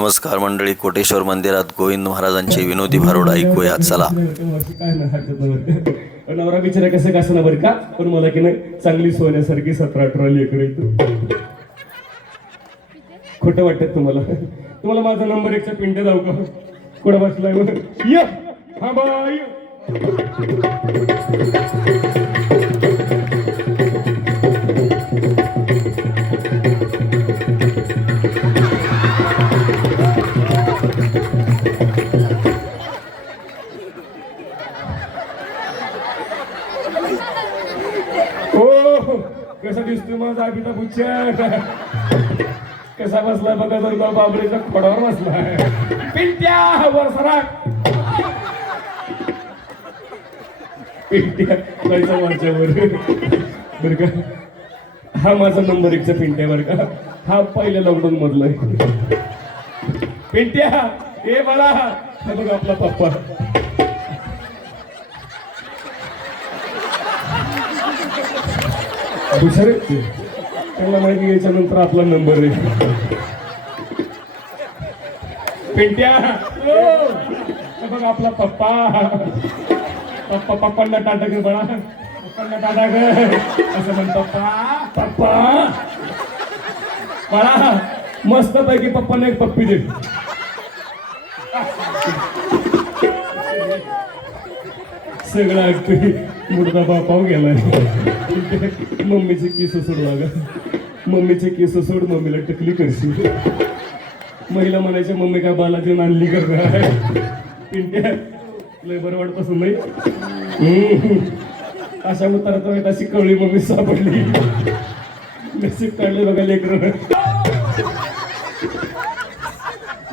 नमस्कार मंडळी, कोटेश्वर मंदिरात गोविंद महाराजांचे विनोदी भारुड ऐकूया. चला. काय ना हरकत नाही. नवरा बिचारा कसं कसं ना बरं का, पण मला की नाही चांगली सोन्यासारखी 17-18 लेकर येतो. खोटं वाटत तुम्हाला? तुम्हाला माझा नंबर 1चा पिंट्या जाऊ का? कुठं बसलाय मग? ये हा बाई. कसा दिसतोय माझा अभिता बुच्चा? कसा बसलाय बघा, तर बाबरीच्या खोडावर बसलाय. पिंट्या वर सराक. पिंट्या जायचा माझ्यावर बर का. हा माझा नंबर 1चा पिंट्या बर का. हा पहिल्या लॉकडाऊन मधला आहे. पिंट्या ए बाळा, हा बघा आपला पप्पा. दुसरे त्याला माहिती घ्यायच्या नंतर आपला नंबर आहे. पिंट्या बघ आपला पप्पा. पप्पांना टाटा ग बळा, पप्पांना टाटा ग असं म्हण. पप्पा बळा मस्त पैकी पप्पांना एक पप्पी दे. सगळं ऐकतोय मुर्दा बापाव गेलाय. मम्मीचे केस सोड बघा, मम्मीचे केस सोड, मम्मीला टकली करशील. महिला म्हणायच्या मम्मी काय बालाजी आणली कर. पिंट्या लय बरं वाटत असं नाही. अशा उतरत अशी कवळी मम्मी सापडली. नशीब काढले बघा लेकर.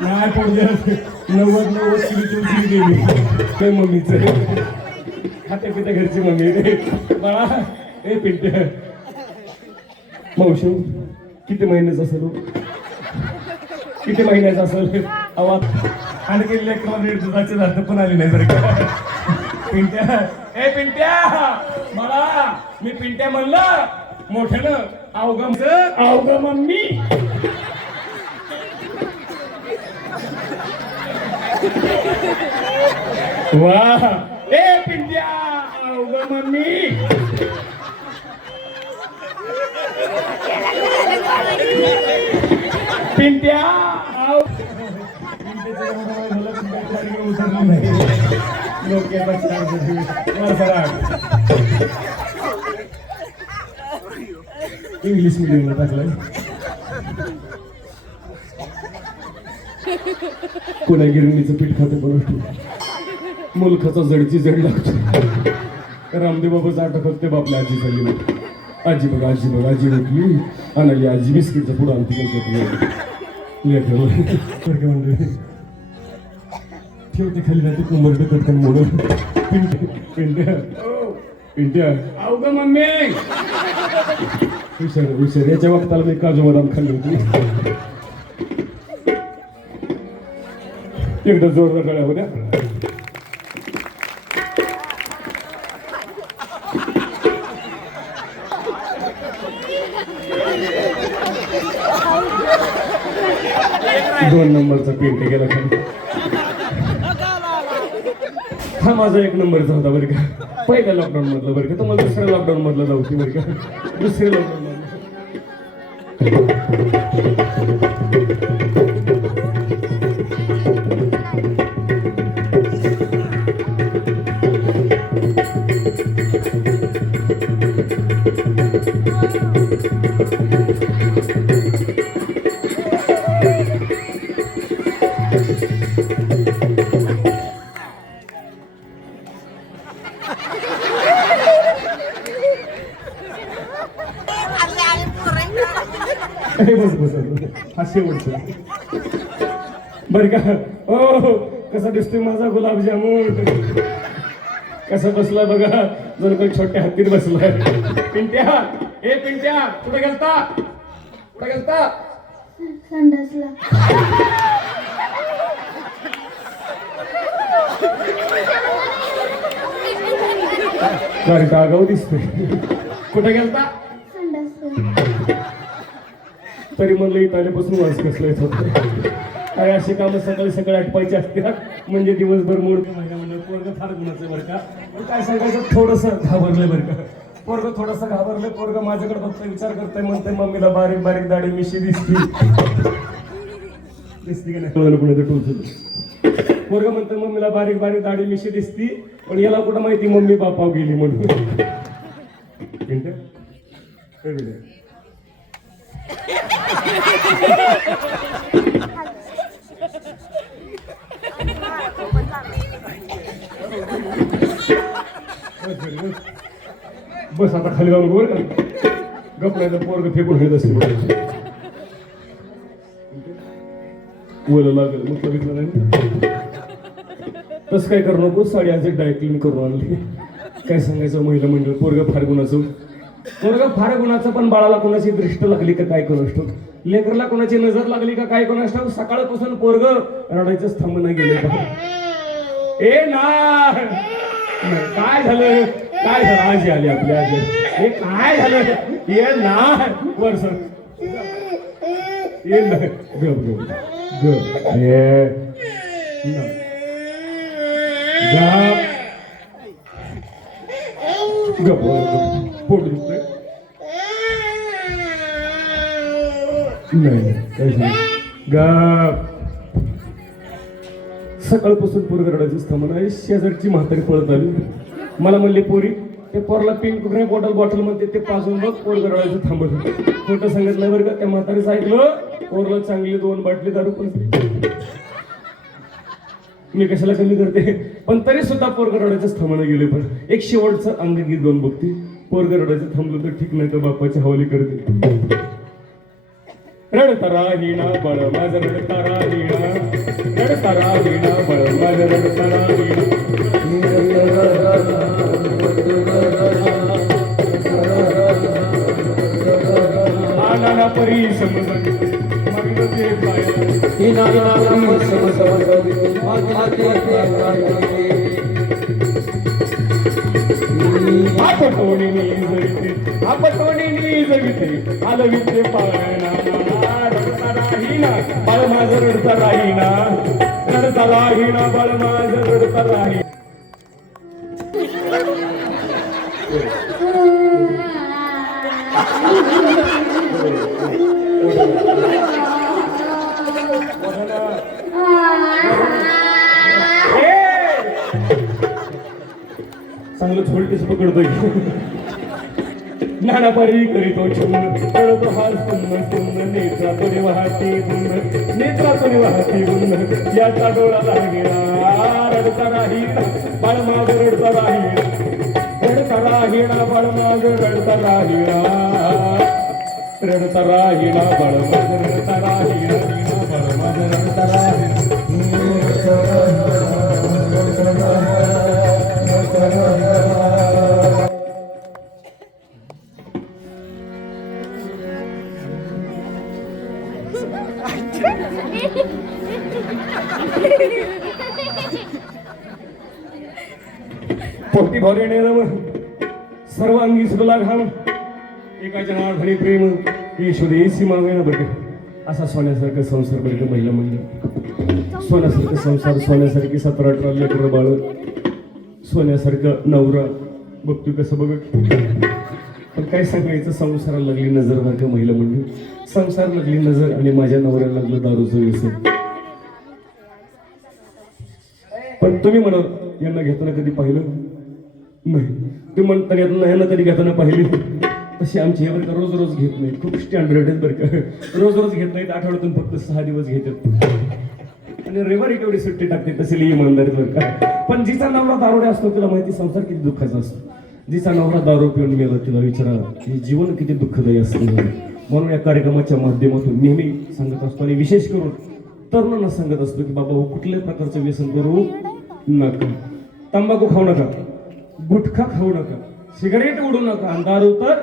नाही पडले 90 किलो दिली काय मम्मीचं. खात्या पित्या घरची मम्मी बाळा. ए पिंट्या मावशी किती महिन्याचा असेल? किती महिन्याचा असेल? आवाज आणखी लेकरला रेड दुधाचे दात पण आले नाही बरं का. पिंट्या ए पिंट्या बाळा, मी पिंट्या म्हणलं मोठ्यानं. अवघ मम्मी. वाह ए पिंट्या अवघ मम्मी. पिंट्या इंग्लिश मीडियमला टाकलाय. कोणा गिरणीचं पीठ खातं पण मुलखाचा जडची जड लागतो. रामदेव बाबाचं आठ फक्त बापल्या आजी झाली. आजी बघा आजी बघा, आजी उठली आणि आजी बिस्किटचा पुढं आणती ठेवते खाली ना ते कुंभर कटकन मोडून. पिंट्या पिंट्या अवघ मम्मी. विचार विचार याच्या वक्ताला मी काजू बदाम खाल्ली होती. एकदा जोरदार गळ्या होत्या. 2 नंबरचा पिंट्या गेला खाली. हा माझा 1 नंबरचा होता बरं का, पहिल्या लॉकडाऊन मधला बरं का. तुम्हाला दुसऱ्या लॉकडाऊन मधला जाऊ की बरं का. दुसऱ्या लॉकडाऊन मधला हा शेवटचा बरं का. ओ कसा दिसतोय माझा गुलाबजामुन? कसा बसलाय बघा, जर काही छोट्या हत्तीत बसलाय. पिंट्या ए पिंट्या कुठे गेलता? कुठे गेलता? संडासला. आगाऊ दिसतोय. कुठे गेलता? संडासला. तरी म्हणलं इथं आल्यापासून वास कसला येत होता. काय अशी कामं सकाळी सकाळी आटपायची असतात म्हणजे दिवसभर मूड महिना म्हणजे पोरग फार गुणाचं आहे बरं का. पण काय सांगायचं थोडंसं घाबरलं बरं का. पोरग थोडंसं घाबरलं. पोरग माझ्याकडे फक्त विचार करतोय म्हणतोय मम्मीला बारीक बारीक दाढी मिशी दिसती की नाही कोणाचं टोचलं. पोरग म्हणतोय मम्मीला बारीक बारीक दाढी मिशी दिसती पण याला कुठं माहिती मम्मी बापाव गेली म्हणून. बस आता खाली जाऊन बोल का गप नाही तर पोरग फेकून घेत असेल बोला लागेल मग बघितलं नाही तसं काय करू नको. साडी आज डायरेक्ट क्लीन करून आणली. काय सांगायचं महिला मंडळ पोरग फार गुणाचं. पोरग फार गुणाचं पण बाळाला कोणाची दृष्ट लागली का काय कोणास ठाऊक. लेकरला कोणाची नजर लागली का काय कोणास ठाऊक. सकाळपासून पोरग रडायचंच थांब नाही गेले. ए ना काय झालं काय झालं. आजी आली आपली आजी. हे काय झालं ये ना वर्ष ये ना गप गप गप ये गप पोट दुखतंय. नाही गप. सकाळपासून पोरग रडायचंच थांबून आहे. शेजारची म्हातारी पळत आली. मला म्हणले पोरी ते पोरला पिंक बॉटल म्हणते ते पाजून बघ पोरग रडायचं थांबत. खोटं सांगत नाही बरं का. त्या म्हातारीचं ऐकलं पोरला चांगली 2 बाटली दारू पण. मी कशाला कमी करते पण तरी सुद्धा पोरग रडायचंच थांबणं गेले. पण एक शेवटचं अंगगीत गाऊन बघते. पोरग रडायचं थांबलं तर ठीक नाही तर बापाच्या हवाली करते. रडता राहिना बळ माझं रडता राहिना रडता राहिना बळ माझं रडता राहिना. आला परी समज आपटोणी जगिते आलविते पाळणा रडता राहिना बाळ माझं रडता राहिना रडता राहिना बाळ माझं रडता राहिना. चांगलं छोलटीस पकडतोय. नानापारी करीतो छंद पडतो हा सुंदर सुंदर नेत्रातून वाहती गुंड नेत्रातून वाहती गुंड याचा डोळा लागेला रडता राहिना बाळ माझं रडता राहिना रडता राहिना बाळ माझं रडता राहिना रडता राहिना बाळ माझं रडता राहिना बाळ माझं रडता राहिना. पोटी भर येणे सर्वांगी सुला घाम एका जनार्दनी प्रेम येशुदे सीमावेन बघ. असा सोन्यासारखं संसार बघ महिला म्हणजे. सोन्यासारखं संसार सोन्यासारखी 17-18 लेकरं बाळ सोन्यासारखं नवरा बघतो कसं बघ. पण काय सांगायचं संसाराला लागली नजर बरं का महिला म्हणजे. संसार लागली नजर आणि माझ्या नवऱ्याला लागलं दारूचं व्यसन. पण तुम्ही म्हणा यांना घेताना कधी पाहिलं नाही. तुम्ही म्हणता यांना कधी घेताना पाहिली तशी आमची हे बरं का रोज रोज घेत नाहीत. खूप स्टँडर्ड आहेत बरं का. रोज रोज घेत नाहीत. आठवड्यातून फक्त 6 दिवस घेतात आणि रविवारी तेवढी सुट्टी टाकते. तशी लई इमानदारी बरं का. पण जिचा नवरा दारुडे असतो तिला माहिती संसार किती दुःखाचा असतो. जिचा नवरा दारू पिऊन गेला तिला विचारा की जीवन किती दुःखदायी असतं. म्हणून या कार्यक्रमाच्या माध्यमातून नेहमी सांगत असतो आणि विशेष करून तरुणांना सांगत असतो की बाबा कुठल्याही प्रकारचं व्यसन करू नका. तंबाखू खाऊ नका, गुटखा खाऊ नका, सिगारेट उडू नका आणि दारू तर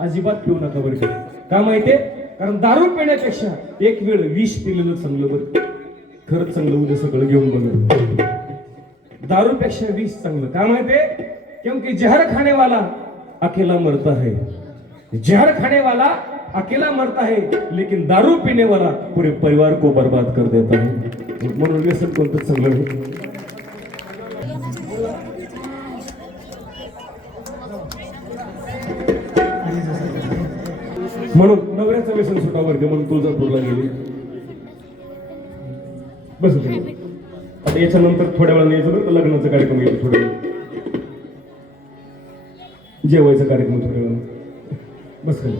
अजिबात पिऊ नका बरं का. का माहितीये कारण दारू पिण्यापेक्षा एक वेळ विष पिलेलं चांगलं बरं. खरंच चांगलं उद्या सगळं घेऊन बघा. दारूपेक्षा विष चांगलं. का माहितीये क्योंकि जहर खाने वाला अकेला मरता है, जहर खाने वाला अकेला मरता है लेकिन दारू पीने वाला पूरे परिवार को बर्बाद कर देता है. म्हणून व्यसन कोणतं चांगलं नाही. म्हणून नवऱ्याचं व्यसन सुटावरती म्हणून तुळजापूरला गेली. बस आता याच्यानंतर थोड्या वेळाने यायचं बरं का, लग्नाचा कार्यक्रम येतो थोड्या वेळ, जेवायचा कार्यक्रम थोड्या वेळाने. बस खाली.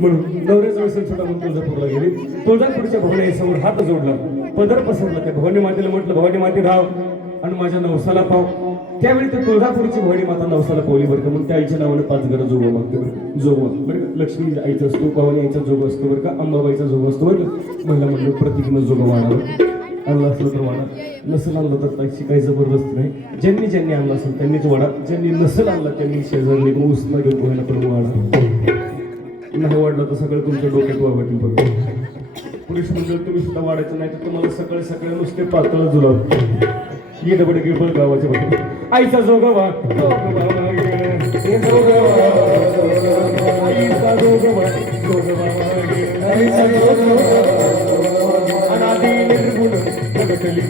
म्हणून नवऱ्याचं व्यसन सुटा म्हणून तुळजापूरला गेली. तुळजापूरच्या भवानी समोर हात जोडला, पदर पसरला. त्या भवानी मातेला म्हटलं, भवानी माते राव आणि माझ्या नवसाला पाव. त्यावेळी ते तुळजापूरची भवानी माता नवसाला पावली बरं का. मग त्या आईच्या नावाने 5 घरं जोगवा मागते बरं. जोगवा बरं का. लक्ष्मी आईचा असतो, भवानी आईचा जोग असतो बरं का, अंबाबाईचा जोग असतो बरं का. महिला म्हणलं प्रत्येकीनं जोग वाढावं. आणलं असलं तर वाढा, नसेल आणलं तर त्याची काही जबरदस्ती नाही. ज्यांनी आणलं असेल त्यांनीच वाढा, ज्यांनी नसेल आणला त्यांनी शेजारले उसना घेऊन पोहायला पण वाढा. नाही वाढलं तर सगळं तुमच्या डोक्यात वाढतील बघा. पुरुष मंडळ तुम्ही सुद्धा वाढायचं नाही तर तुम्हाला सकाळी नुसते पातळ जुलाब ये डबड गिरबल गावाच्या बघा. आईचा जोगवा आईचा जोगवा अनादी निर्गुण जगतली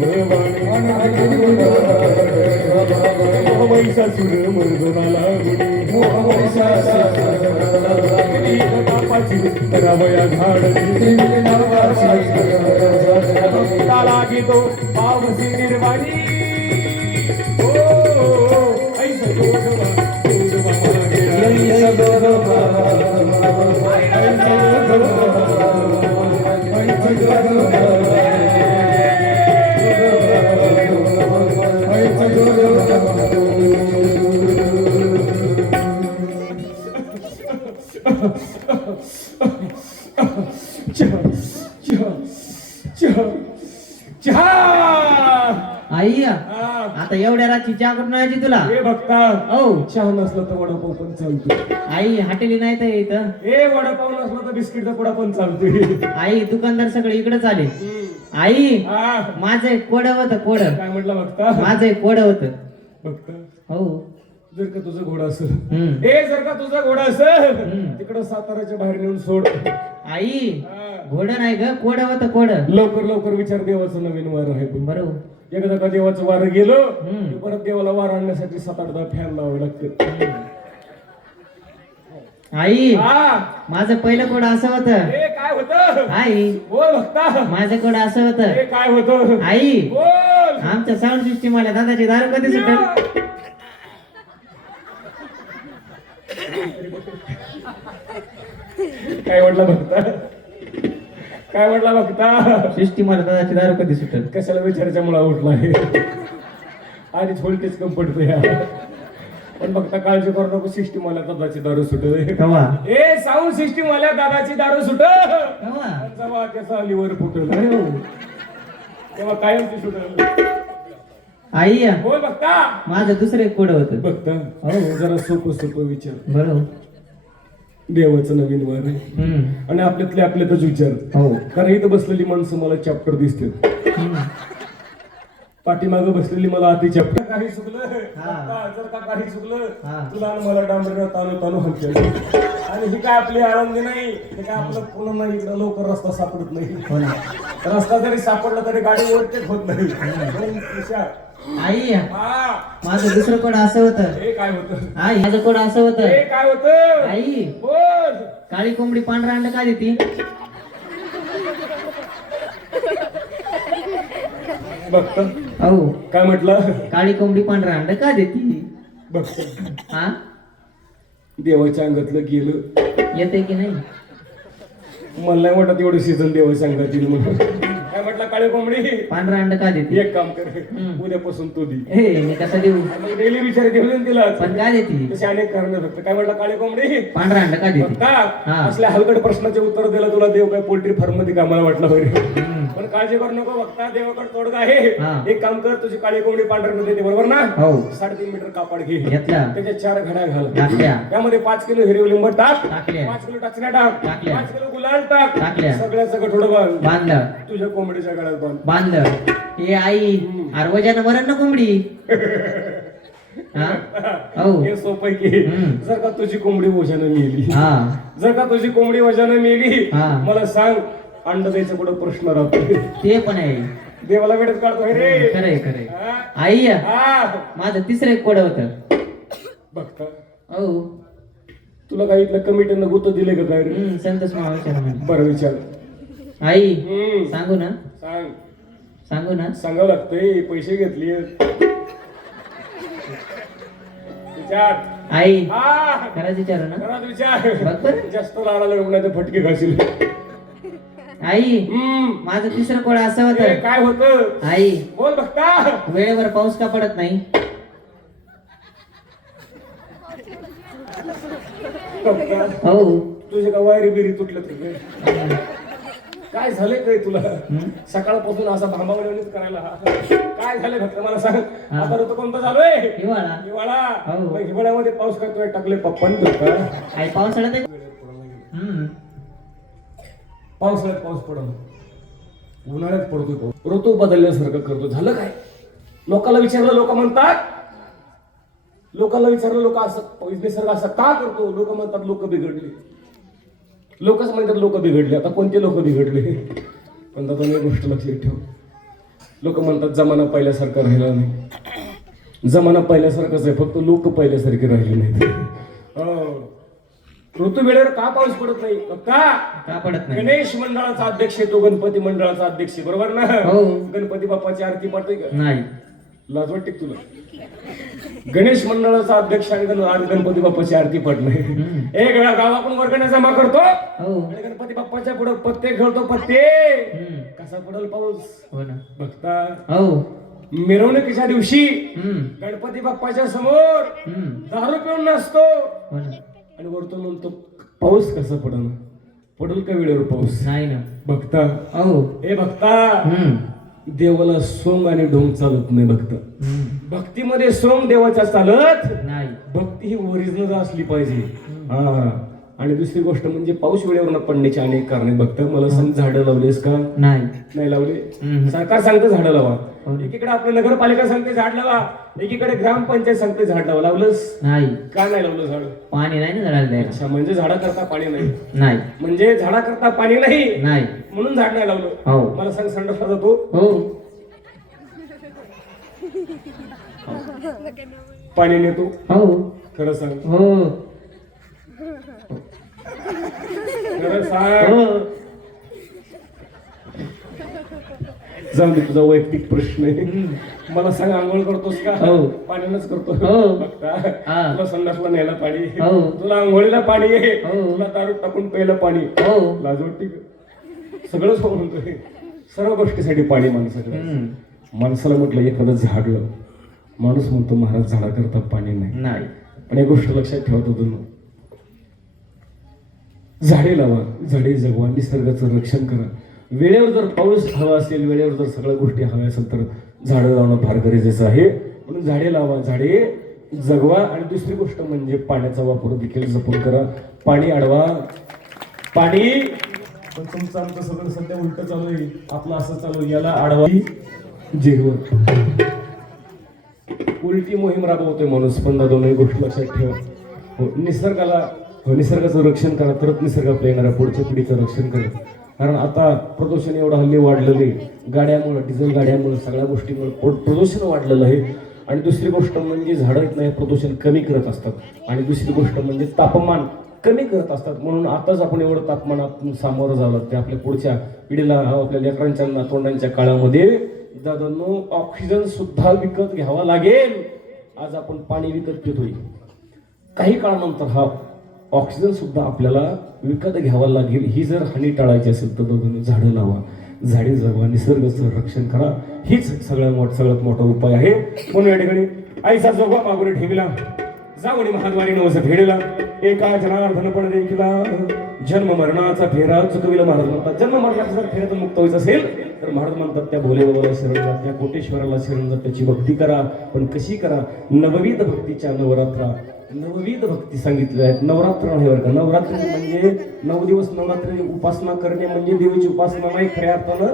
महिषासुर मर्दनाला करावया झाडली ताला गीतो पावसी निर्वाणी. आई आता एवढ्या रात्री चहा करून यायची तुला? हे बघता हो, चहा नसला तर वडापाव पण चालतो. आई हॉटेली नाही तर इथं. हे वडापाव नसला तर बिस्किटचा पुडा पण चालतोय. आई दुकानदार सगळे इकडेच आले. आई हा, माझं एक कोड होतं, कोड. काय म्हटलं बघता? माझं एक कोड होतं. बघता हो. जर का तुझं घोडा असेल, जर का तुझा घोडा असेल तिकडं साताराच्या बाहेर नेऊन सोड. आई घोड नाही ग, कोड होतं, कोड. लवकर विचार, देवाचं नवीन वार आहे. बरोबर. एकदा का देवाचं वारं गेलं की परत देवाला वार आणण्यासाठी 7-8 फॅन लावावे लागते. आई हा, माझं पहिलं कोड असं होतं. हे काय होतं? आई बोल बघता. माझं कोड असं होतं. हे काय होतं? आई बोल. आमच्या साऊंड सिस्टीम वाल्या दादाची दारू कधी सुटेल? काय म्हटलं बघता? काय म्हटलं बघता? सिस्टीम वाल्या दादाची दारू कधी सुटेल? कशाला विचारायच्या मुळा उठला आहे. आधीच व्होल्टेज कम पडतो या. पण बघता काळजी करू नको, सिस्टीम वाल्या दादाची दारू सुटेल. कवा? ए साऊंड सिस्टीम वाल्या दादाची दारू सुटेल. कवा? जेव्हा त्याचा लिव्हर फुटेल अरे हो. तेव्हा कायम ती सुटेल. आई बोल बघता. माझं दुसरं एक कोड होतं. बघता हो, जरा सोपं विचार. बरोबर. देवाचं नवीन वार आहे आणि आपल्यातच विचार. हो. कारण इथं बसलेली माणसं मला चॅप्टर दिसते, पाठीमागं बसलेली मला अति चॅप्टर. काही चुकलं जर का काही चुकलं तुला आणि मला डांबरीला ताणू हलते. आणि ही काय आपली आळंदी नाही, हे काय आपलं पूर्ण नाही. इकडं लवकर रस्ता सापडत नाही. रस्ता जरी सापडला तरी गाडी ओव्हरटेक होत नाही. आई माझं दुसरं कोड असं होतं. हे काय होतं? आई माझं कोड असं होतं. हे काय होतं? आई बोल. काळी कोंबडी पांढरा अंड का देती? बघता हो. काय म्हटलं? काळी कोंबडी पांढरा अंड का देती? बघता हा, देवाच्या अंगातलं गेलं. येते की नाही? मला नाही वाटत एवढं सीझन देवाच्या अंगात येईल म्हणून. काय म्हटलं? काळी कोंबडी पांढरा अंड का देती? एक काम कर, उद्यापासून तू दी. हे मी कसं देऊ? डेली विचार देऊन तिला. पण का देती? तसे अनेक कारण फक्त. काय म्हटलं? काळी कोंबडी पांढरा अंड का देती? बघता असल्या हलकट प्रश्नाचे उत्तर दिलं तुला देव काय पोल्ट्री फार्म मध्ये कामाला वाटलं बरे. पण काळजी करू नको, बघता देवाकडे तोडगा आहे. एक काम कर, तुझी काळी कोंबडी पांढऱ्यामध्ये देते बरोबर ना? हो. 3.5 मीटर कापड घे, घेतला, त्याच्या 4 घड्या घाल, टाकल्या, त्यामध्ये 5 किलो हिरवी लिंब टाक, टाकल्या, 5 किलो टाचण्या टाक, टाकल्या, 5 किलो गुलाल टाक, टाकल्या, सगळ्याचं गठोडं बांध, बांधलं, तुझ्या कोंबडीच्या गळ्यात बांध. बांधलं. हे आई अरे वजानं मरण ना कोंबडी हा हो हे सोपं आहे की हम्म. जर का तुझी कोंबडी वजानं मेली, हा जर का तुझी कोंबडी वजानं मेली, हा. मला सांग अंड द्यायचं कुठं प्रश्न राहतो? ते पण आहे देवाला वेळेत काढतो हे रे. खरंय खरंय हा? आई हा. माझं तिसरं एक कोड होतं बघता हो तुला काही इथलं कमिटीनं गुत दिले का काय रे? संतोष मावळच्या म्हणे बरं विचार. आई हम्म. सांगू ना सांग. सांगू ना सांगावं लागतंय पैसे घेतले. विचार. आई हा. खरंच विचारू ना घरात विचार. बघ बरं जास्त लाडाला रुग्णात फटके घासील. आई हम्म. माझं तिसरं कोड असं ते होतं काय होतं? आई बोल बघता. वेळेवर पाऊस का पडत नाही बघता. हो तुझे का वायरी बिरी तुटलं तुझे? काय झालंय काय तुला? सकाळपासून असा भांबावणीच करायला हा? काय झालंय फक्त मला सांग. आता ऋतू कोणता चालूय? हिवाळा हिवाळा. हो. मग हिवाळ्यामध्ये पाऊस करतोय टाकले पप्पांनी तर का? आई पावसाळ्यात हम्म पावसाळ्यात पाऊस पडतो, उन्हाळ्यात पडतोय पाऊस. ऋतू बदलल्यासारखं करतो. झालं काय? लोकांना विचारलं, लोक म्हणतात, लोकांना विचारलं, लोक असं निसर्ग असं का करतो? लोक म्हणतात लोक बिघडले. लोकच म्हणतात लोक बिघडले. आता कोणते लोक बिघडले? पण आता एक गोष्ट लक्षात ठेव. लोक म्हणतात जमाना पहिल्यासारखा राहिला नाही. जमाना पहिल्यासारखाच आहे, फक्त लोक पहिल्यासारखे राहिले नाहीत. हो. ऋतू वेळेवर का पाऊस पडत नाही? का पडत नाही गणेश मंडळाचा अध्यक्ष आहे, तो गणपती मंडळाचा अध्यक्ष आहे, बरोबर ना? हो. गणपती बाप्पाची आरती पडते का? नाही लाज वाटते का तुला? गणेश मंडळाचा अध्यक्ष आणि गणपती बाप्पाची आरती पडणे. एक वेळा गावाकडून वर्गण्या जमा करतो हो आणि गणपती बाप्पाच्या पुढे पत्ते खेळतो. पत्ते कसा पडल पाऊस? हो ना बघता. हो मिरवणुकीच्या दिवशी हम्म गणपती बाप्पाच्या समोर दारू पिऊन नसतो हो ना आणि वरतून म्हणतो पाऊस कसा पडल? पडल का वेळेवर पाऊस? नाही ना बघता. हो हे बघता, देवाला सोंग आणि ढोंग चालत नाही. बघता, भक्तीमध्ये सोंग देवाच्या चालत नाही भक्ती ही ओरिजिनल असली पाहिजे. हा. आणि दुसरी गोष्ट म्हणजे पाऊस वेळेवर न पडण्याची अनेक कारणे. बघता, मला सांग, झाडं लावलेस का? नाही लावले. सरकार सांगतं झाडं लावा. एकीकडे आपलं नगरपालिका सांगते झाड लावा, एकीकडे ग्रामपंचायत सांगते झाड लावा. लावलंस? नाही का नाही लावलं झाड? पाणी नाही ना झाडाला द्यायला अच्छा, म्हणजे झाडाकरता पाणी नाही. नाही म्हणजे झाडाकरता पाणी नाही नाही म्हणून झाड नाही लावलं. हो मला सांग, संडासला जातो, हो पाणी नेतो, हो खरं सांग, हो खरं सांग. हो जाऊ दे, तुझा वैयक्तिक प्रश्न आहे. मला सांग, आंघोळ करतोस का? हो. पाण्यानंच करतो. हो. बघता, हा. तुला संडासला न्यायला पाणी, हो. तुला आंघोळीला पाणी आहे, हो. तुला दारू टाकून प्यायला पाणी. हो लाज वाटते का? सगळंच हो म्हणतोय. सर्व गोष्टीसाठी पाणी माणसाकडे. माणसाला म्हटलं एखादं झाड लाव, माणूस म्हणतो महाराज झाडाकरता पाणी नाही. नाही पण एक गोष्ट लक्षात ठेवत होतो, झाडे लावा, झाडे जगवा, निसर्गाचं रक्षण करा. वेळेवर जर पाऊस हवा असेल, वेळेवर जर सगळ्या गोष्टी हव्या असेल तर झाडं लावणं फार गरजेचं आहे. म्हणून झाडे लावा, झाडे जगवा. आणि दुसरी गोष्ट म्हणजे पाण्याचा वापर देखील जपून करा. पाणी अडवा, पाणी. पण तुमचं आमचं सगळं सध्या उलट चालू आहे. आपलं असं चालू आहे, याला अडवा जिरवत. उलटी मोहीम राबवतोय माणूस. पण दोन्ही गोष्टी लक्षात ठेवा. निसर्गाचं रक्षण करा, तरच निसर्ग आपल्या येणाऱ्या पुढच्या पिढीचं रक्षण करा. कारण आता प्रदूषण एवढं हल्ली वाढलेलं आहे, गाड्यामुळे, डिझेल गाड्यामुळे, सगळ्या गोष्टीमुळे प्रदूषण वाढलेलं आहे. आणि दुसरी गोष्ट म्हणजे झाडं नाही प्रदूषण कमी करत असतात. आणि दुसरी गोष्ट म्हणजे तापमान कमी करत असतात. म्हणून आताच आपण एवढं तापमानात सामोरं झालं ते आपल्या पुढच्या पिढीला, आपल्या लेकरांच्या नातवंडांच्या काळामध्ये दादांनो ऑक्सिजन सुद्धा विकत घ्यावा लागेल. आज आपण पाणी विकत पितोय, काही काळानंतर हा ऑक्सिजन सुद्धा आपल्याला विकत घ्यावा लागेल. ही जर हानी टाळायची असेल तर दोघांनी झाडं लावा, झाडे जगवा, निसर्गाचं रक्षण करा. हीच सगळ्यात मोठा उपाय आहे. म्हणून या ठिकाणी आईचा जोगवा मागुरे ठेविला, जावणी महाद्वारी नवस फेडेला, एका जनार्दन पण देखीला जन्म मरणाचा फेरा चुकविला. महाराज म्हणतात, जन्म मरणाचा जर फेऱ्यातून मुक्त व्हायचं असेल तर महाराज म्हणतात त्या भोले बाबाला शरण जा, त्या कोटेश्वराला शरण जा, त्याची भक्ती करा. पण कशी करा? नवविध भक्तीच्या नवरात्रा नवविध भक्ती सांगितल्या आहेत. नवरात्र नाही बरं का, नवरात्र म्हणजे 9 दिवस नवरात्री उपासना करणे म्हणजे देवीची उपासना नाही. खऱ्या अर्थानं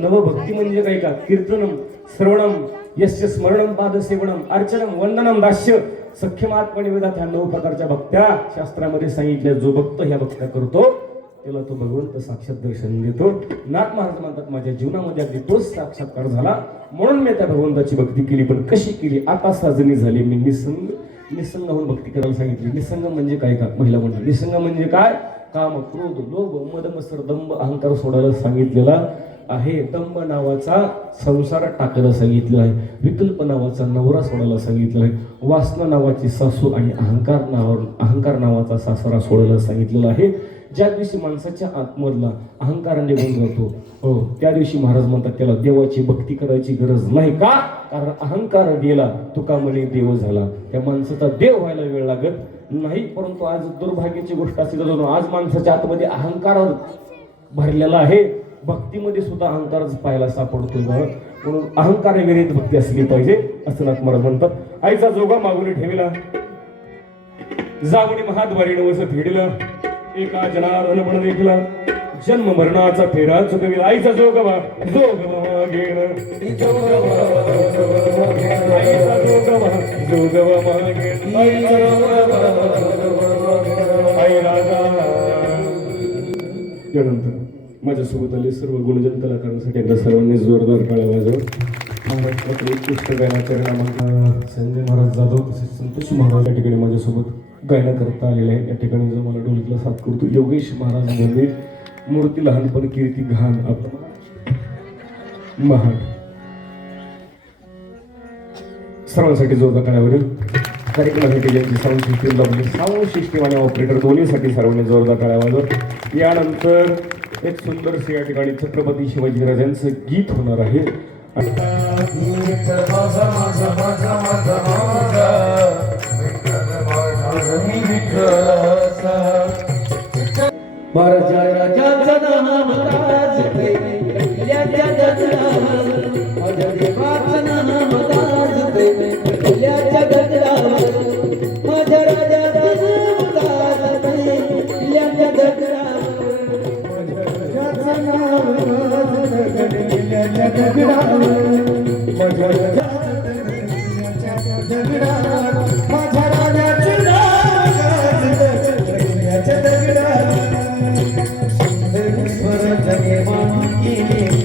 नवभक्ती म्हणजे काय का, कीर्तनम श्रवणम यस्य स्मरणम पादसेवनम अर्चनम वंदनम दास्य सख्यमात्मनि वेदात ह्या 9 प्रकारच्या भक्त्या शास्त्रामध्ये सांगितल्या. जो भक्त ह्या भक्त्या करतो त्याला तो भगवंत साक्षात दर्शन देतो. नाथ महाराज म्हणतात माझ्या जीवनामध्ये अगदी तोच साक्षात्कार झाला, म्हणून मी त्या भगवंताची भक्ती केली. पण कशी केली? आता साजणी झाली. मी निसंग होऊन भक्ती करायला सांगितली. निसंग म्हणजे काय का, महिला म्हणतात. निसंग म्हणजे काय? काम, क्रोध, लोभ, मद, मत्सर, दंभ, अहंकार सोडायला सांगितलेला आहे. दंभ नावाचा संसार टाकायला सांगितलेला आहे. विकल्प नावाचा नवरा सोडायला सांगितलेला आहे. वासना नावाची सासू आणि अहंकार नावाचा सासरा सोडायला सांगितलेला आहे. ज्या दिवशी माणसाच्या आतमधला अहंकार निघून जातो, हो त्या दिवशी महाराज म्हणतात त्याला देवाची भक्ती करायची गरज नाही. का? कारण अहंकार गेला, तुका म्हणे देव झाला. त्या माणसाचा देव व्हायला वेळ लागत नाही. परंतु आज दुर्भाग्याची गोष्ट अशी जातो, आज माणसाच्या आतमध्ये अहंकार भरलेला आहे. भक्तीमध्ये सुद्धा अहंकारच पाहायला सापडतो. म्हणून अहंकार विरहित भक्ती असली पाहिजे असं नाथ महाराज म्हणतात. आईचा जोगा मागून ठेविला, जागुणी महाद्वारी नवस फेडिला, एका जनार्दन म्हण देखला, जन्म मरणाचा फेरा चुकविला. आईचा जोगवा घेण, आईचा जोगवा मागेण, आई राजा. यानंतर माझ्यासोबत आले सर्व गुणजन कलाकारांसाठी एकदा सर्वांनी जोरदार टाळ्या वाजवा. महाराष्ट्रातील उत्कृष्ट गायनाच्या संजय महाराज जाधव तसेच संतोष महाराज या ठिकाणी माझ्यासोबत गायना करता आलेले आहे. या ठिकाणी जो मला ढोलकीला साथ करतो योगेश महाराज म्हणजे मूर्ती लहानपण कीर्ती घाण महान. सर्वांसाठी जोरदार टाळ्यावरील कार्यक्रमासाठी ज्यांची साऊंड सिस्टीम लावली, साऊंड सिस्टीम आणि ऑपरेटर दोन्हीसाठी सर्वांनी जोरदार टाळ्या वाजवा. यानंतर एक सुंदरसे या ठिकाणी छत्रपती शिवाजी महाराजांचं गीत होणार आहे. महाराजा राजाचा नाम गाजते, किल्ल्याच्या गगनावर माझ्या देवाचं नाम गाजते, किल्ल्याच्या गगनावर माझ्या राजाचं नाम गाजते, किल्ल्याच्या गगनावर माझ्या राजाचं नाम गाजते, किल्ल्याच्या गगनावर माझ्या राजाचं माझ्या राजाचं नाम गाजते, किल्ल्याच्या गगनावर माझ्या देवा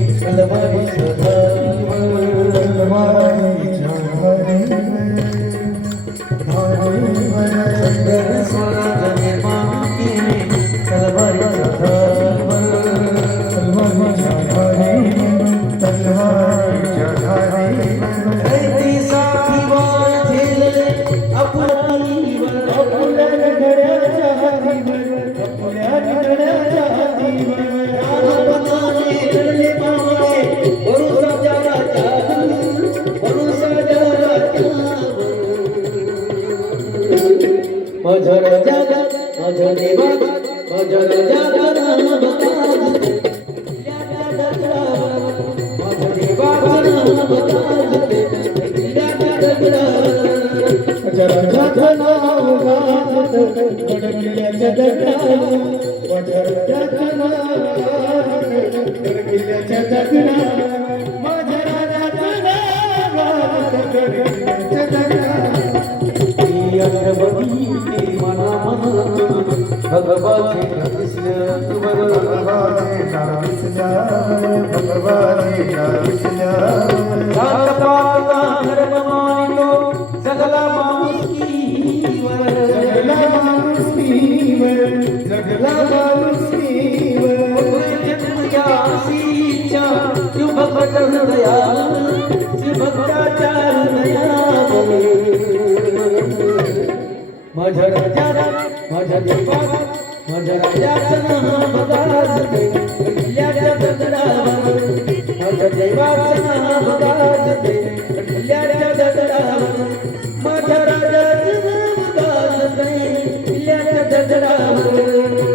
माझ्या राजाचा नाम गाजते, माझ्या देवाचं नाम गाजते, किल्ल्याच्या गगनावर माझ्या राजाचं नाम गाजते, किल्ल्याच्या गगनावर माझ्या राजाचं नाम गाजते, किल्ल्याच्या गगनावर माझ्या राजाचं नाम गाजते, किल्ल्याच्या गगनावर. भगवान कृष्ण सगला माझ्या राजा माझ्या देवा माझ्या राजाचं नाम गाजते, किल्ल्याच्या गगनावर माझ्या देवाचं नाम गाजते, किल्ल्याच्या गगनावर माझ्या राजाचं नाम गाजते, किल्ल्याच्या गगनावर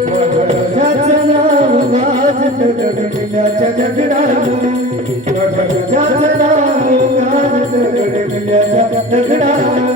माझ्या राजाचं नाम गाजते, किल्ल्याच्या गगनावर माझ्या राजाचं नाम गाजते, किल्ल्याच्या गगनावर.